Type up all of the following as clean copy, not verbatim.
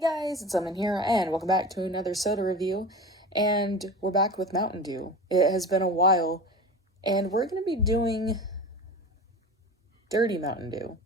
Hey guys, it's Lemon here, and welcome back to another soda review. And we're back with Mountain Dew. It has been a while, and we're going to be doing Dirty Mountain Dew.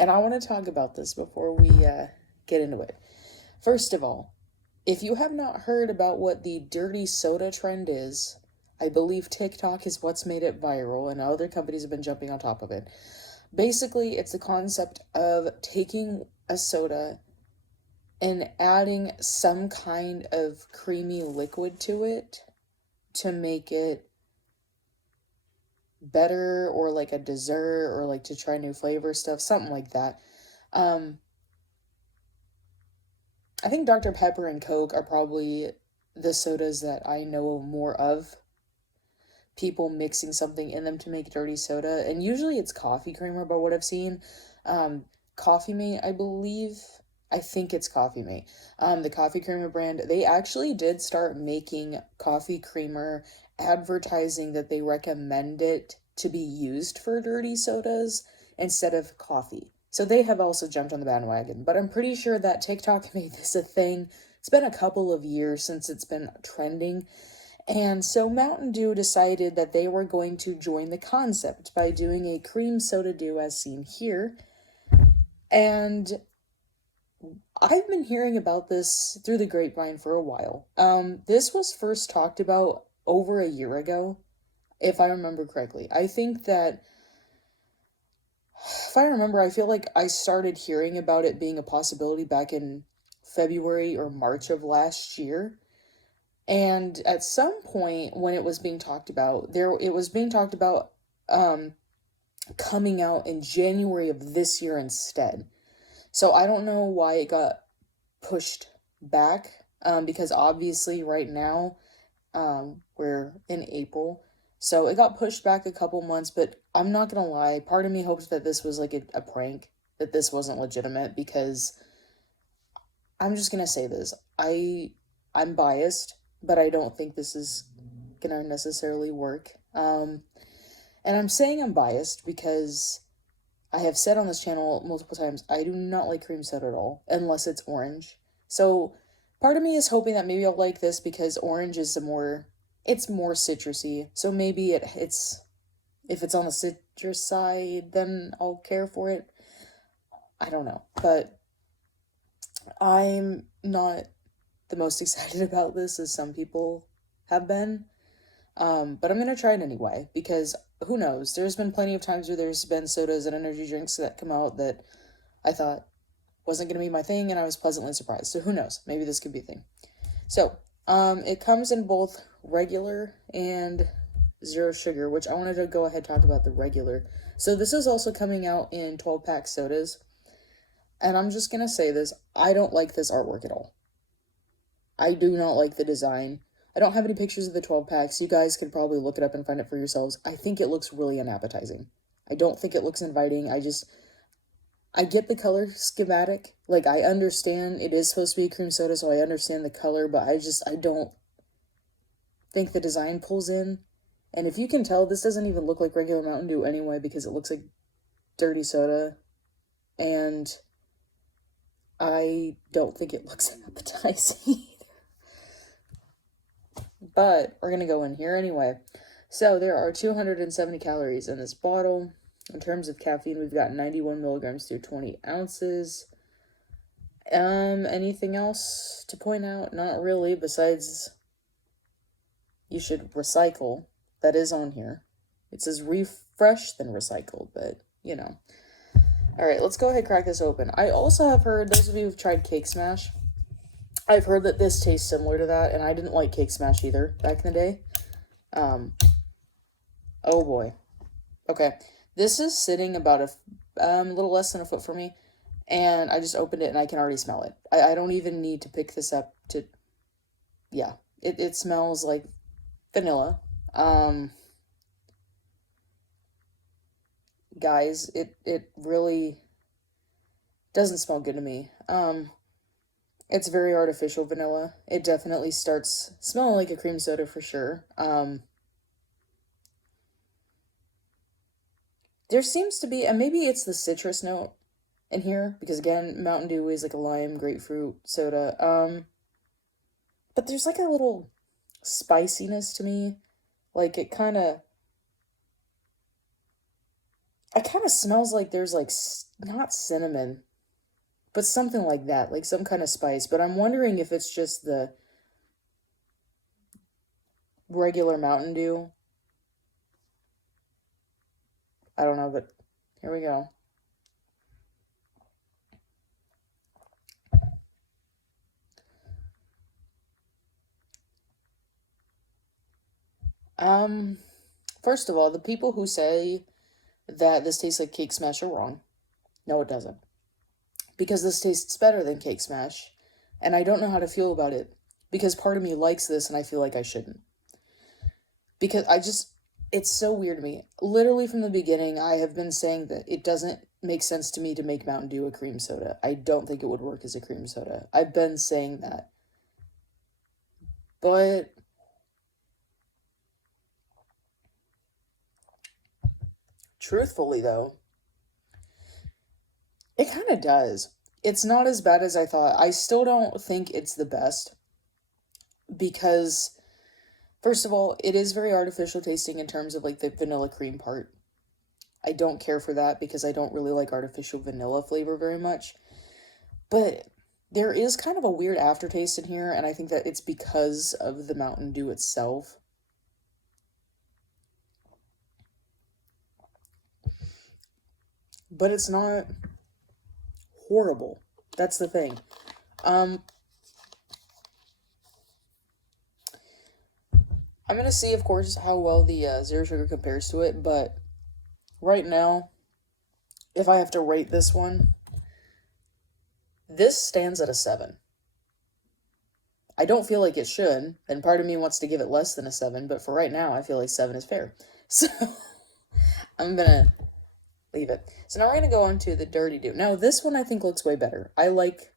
And I want to talk about this before we get into it. First of all, if you have not heard about what the dirty soda trend is, I believe TikTok is what's made it viral, and other companies have been jumping on top of it. Basically, it's the concept of taking a soda and adding some kind of creamy liquid to it to make it better, or like a dessert, or like to try new flavor stuff, something like that. Um, I think Dr. Pepper and Coke are probably the sodas that I know more of. People mixing something in them to make dirty soda, and usually it's coffee creamer, by what I've seen. Um, Coffee Mate, I believe. I think it's Coffee Mate. The coffee creamer brand, they actually did start making coffee creamer, advertising that they recommend it to be used for dirty sodas instead of coffee. So they have also jumped on the bandwagon, but I'm pretty sure that TikTok made this a thing. It's been a couple of years since it's been trending. And so Mountain Dew decided that they were going to join the concept by doing a cream soda dew as seen here. And I've been hearing about this through the grapevine for a while. This was first talked about over a year ago, if I remember correctly. I think that, if I remember, I feel like I started hearing about it being a possibility back in February or March of last year. And at some point when it was being talked about, it was being talked about um coming out in January of this year instead. So I don't know why it got pushed back, because obviously right now we're in April. So it got pushed back a couple months, but I'm not gonna lie, part of me hopes that this was like a prank, that this wasn't legitimate, because I'm just gonna say this. I'm biased, but I don't think this is gonna necessarily work. And I'm saying I'm biased because I have said on this channel multiple times I do not like cream soda at all, unless it's orange. So part of me is hoping that maybe I'll like this because orange is it's more citrusy. So maybe it's if it's on the citrus side, then I'll care for it. I don't know, but I'm not the most excited about this as some people have been. But I'm gonna try it anyway, because who knows? There's been plenty of times where there's been sodas and energy drinks that come out that I thought wasn't gonna be my thing, and I was pleasantly surprised. So who knows? Maybe this could be a thing. So, it comes in both regular and zero sugar, which I wanted to go ahead and talk about the regular. So this is also coming out in 12-pack sodas, and I'm just gonna say this, I don't like this artwork at all. I do not like the design. I don't have any pictures of the 12 packs. You guys could probably look it up and find it for yourselves. I think it looks really unappetizing. I don't think it looks inviting. I get the color schematic. Like, I understand it is supposed to be a cream soda, so I understand the color, but I don't think the design pulls in. And if you can tell, this doesn't even look like regular Mountain Dew anyway, because it looks like dirty soda. And I don't think it looks appetizing. But we're gonna go in here anyway. So there are 270 calories in this bottle. In terms of caffeine, we've got 91 milligrams through 20 ounces. Anything else to point out? Not really, besides you should recycle. That is on here. It says refresh then recycle, but you know. Alright, let's go ahead and crack this open. I also have heard, those of you who've tried Cake Smash, I've heard that this tastes similar to that, and I didn't like Cake Smash either back in the day. Oh boy. Okay, this is sitting about a little less than a foot from me, and I just opened it and I can already smell it. I don't even need to pick this up to, yeah, it smells like vanilla. Guys, it really doesn't smell good to me. It's very artificial vanilla. It definitely starts smelling like a cream soda for sure. There seems to be, and maybe it's the citrus note in here because again, Mountain Dew is like a lime grapefruit soda. But there's like a little spiciness to me. Like it kind of smells like there's like not cinnamon, but something like that, like some kind of spice. But I'm wondering if it's just the regular Mountain Dew. I don't know, but here we go. Um, First of all, the people who say that this tastes like Cake Smash are wrong. No, it doesn't. Because this tastes better than Cake Smash, and I don't know how to feel about it. Because part of me likes this and I feel like I shouldn't. Because it's so weird to me. Literally from the beginning, I have been saying that it doesn't make sense to me to make Mountain Dew a cream soda. I don't think it would work as a cream soda. I've been saying that. But truthfully, though, it kind of does. It's not as bad as I thought. I still don't think it's the best because, first of all, it is very artificial tasting in terms of like the vanilla cream part. I don't care for that because I don't really like artificial vanilla flavor very much. But there is kind of a weird aftertaste in here, and I think that it's because of the Mountain Dew itself. But it's not horrible. That's the thing. I'm gonna see, of course, how well the zero sugar compares to it, but right now, if I have to rate this one, this stands at a 7. I don't feel like it should, and part of me wants to give it less than a 7, but for right now, I feel like 7 is fair. So, I'm gonna leave it. So now we're gonna go on to the Dirty Dew. Now, this one I think looks way better. I like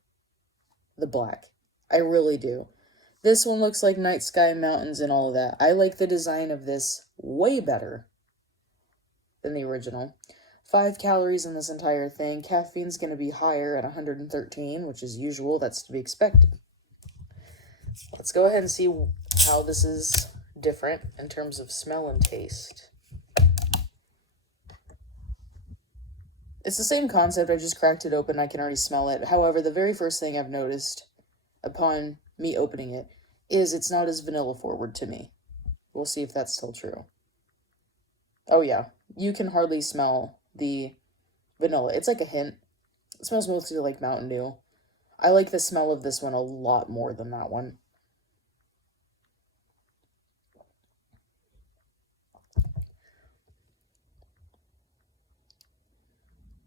the black. I really do. This one looks like night sky mountains and all of that. I like the design of this way better than the original. 5 calories in this entire thing. Caffeine's going to be higher at 113, which is usual. That's to be expected. Let's go ahead and see how this is different in terms of smell and taste. It's the same concept. I just cracked it open. I can already smell it. However, the very first thing I've noticed upon me opening it is it's not as vanilla forward to me. We'll see if that's still true. Oh yeah, you can hardly smell the vanilla. It's like a hint. It smells mostly like Mountain Dew. I like the smell of this one a lot more than that one.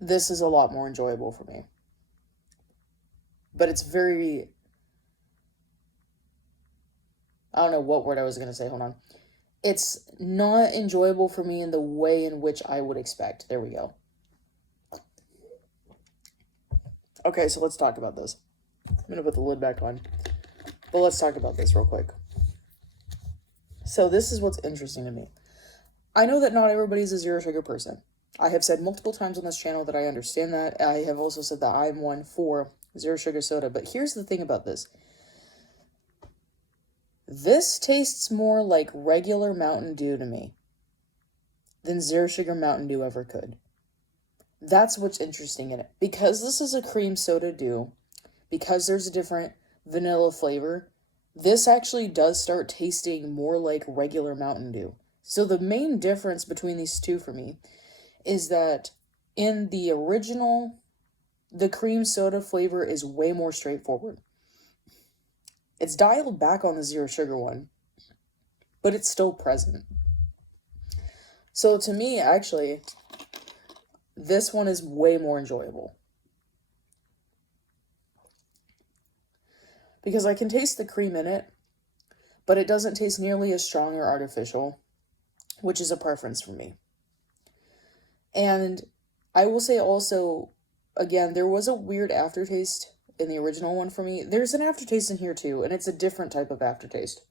This is a lot more enjoyable for me. But it's very... I don't know what word I was going to say. Hold on. It's not enjoyable for me in the way in which I would expect. There we go. Okay, so let's talk about this. I'm going to put the lid back on. But let's talk about this real quick. So this is what's interesting to me. I know that not everybody's a zero sugar person. I have said multiple times on this channel that I understand that. I have also said that I'm one for zero sugar soda. But here's the thing about this. This tastes more like regular Mountain Dew to me than zero sugar Mountain Dew ever could. That's what's interesting in it. Because this is a cream soda dew, because there's a different vanilla flavor, this actually does start tasting more like regular Mountain Dew. So the main difference between these two for me is that in the original, the cream soda flavor is way more straightforward. It's dialed back on the zero sugar one, but it's still present. So to me, actually, this one is way more enjoyable. Because I can taste the cream in it, but it doesn't taste nearly as strong or artificial, which is a preference for me. And I will say also, again, there was a weird aftertaste in the original one for me. There's an aftertaste in here too, and it's a different type of aftertaste.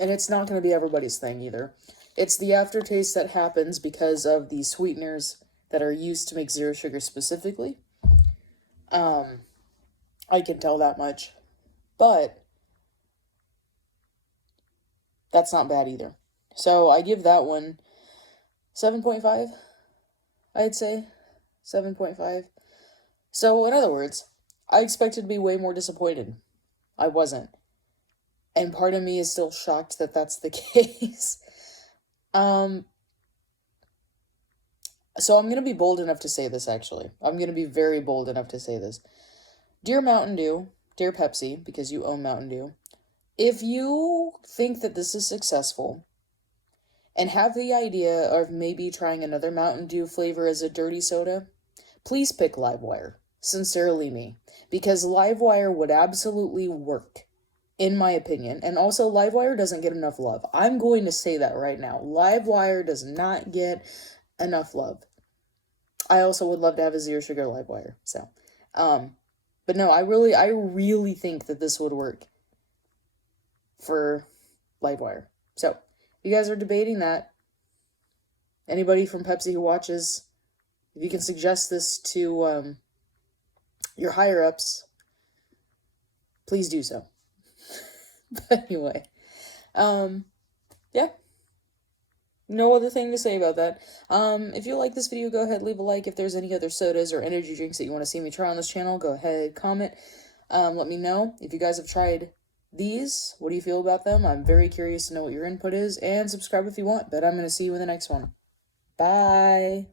And it's not going to be everybody's thing either. It's the aftertaste that happens because of the sweeteners that are used to make zero sugar specifically. I can tell that much. But that's not bad either. So I give that one 7.5, I'd say. 7.5. So, in other words, I expected to be way more disappointed. I wasn't. And part of me is still shocked that that's the case. So I'm going to be bold enough to say this, actually. I'm going to be very bold enough to say this. Dear Mountain Dew, dear Pepsi, because you own Mountain Dew, if you think that this is successful and have the idea of maybe trying another Mountain Dew flavor as a dirty soda, please pick Livewire. Sincerely me. Because Livewire would absolutely work, in my opinion. And also, Livewire doesn't get enough love. I'm going to say that right now. Livewire does not get enough love. I also would love to have a zero sugar Livewire. So, but no, I really think that this would work for Livewire. So, if you guys are debating that, anybody from Pepsi who watches, if you can suggest this to your higher ups, please do so. But anyway, yeah. No other thing to say about that. If you like this video, go ahead, leave a like. If there's any other sodas or energy drinks that you want to see me try on this channel, go ahead, comment. Let me know. If you guys have tried these, what do you feel about them? I'm very curious to know what your input is. And subscribe if you want. But I'm going to see you in the next one. Bye.